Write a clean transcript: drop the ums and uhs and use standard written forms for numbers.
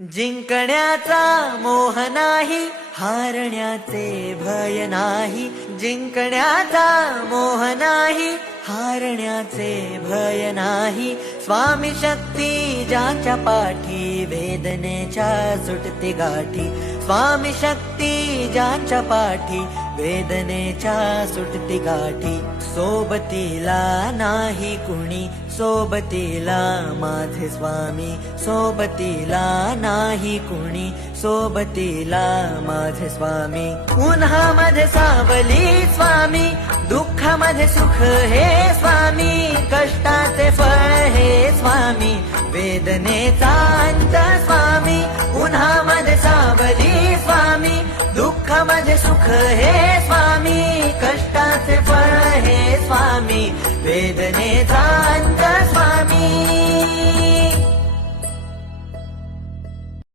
जिंकण्याचा मोह नाही, हारण्याचे भय नाही. जिंकण्याचा मोह नाही, हारण्याचे भय नाही. स्वामी शक्ती ज्याच्या पाठी, वेदनेच्या सुटते गाठी. स्वामी शक्ती ज्याच्या पाठी, वेदनेच्या सुटती गाठी. सोबतीला नाही कुणी, सोबतीला माझे स्वामी. सोबतीला नाही कुणी, सोबतीला माझे स्वामी. उन्हामध्ये सावली स्वामी, दुःखामध्ये सुख हे स्वामी. कष्टाचे फळ हे स्वामी, वेदनेचा अंत स्वामी. उन्हामध्ये सावली स्वामी, दुःखामध्ये सुख हे स्वामी. कष्टाचे फळ हे स्वामी, वेदनेचा अंत स्वामी.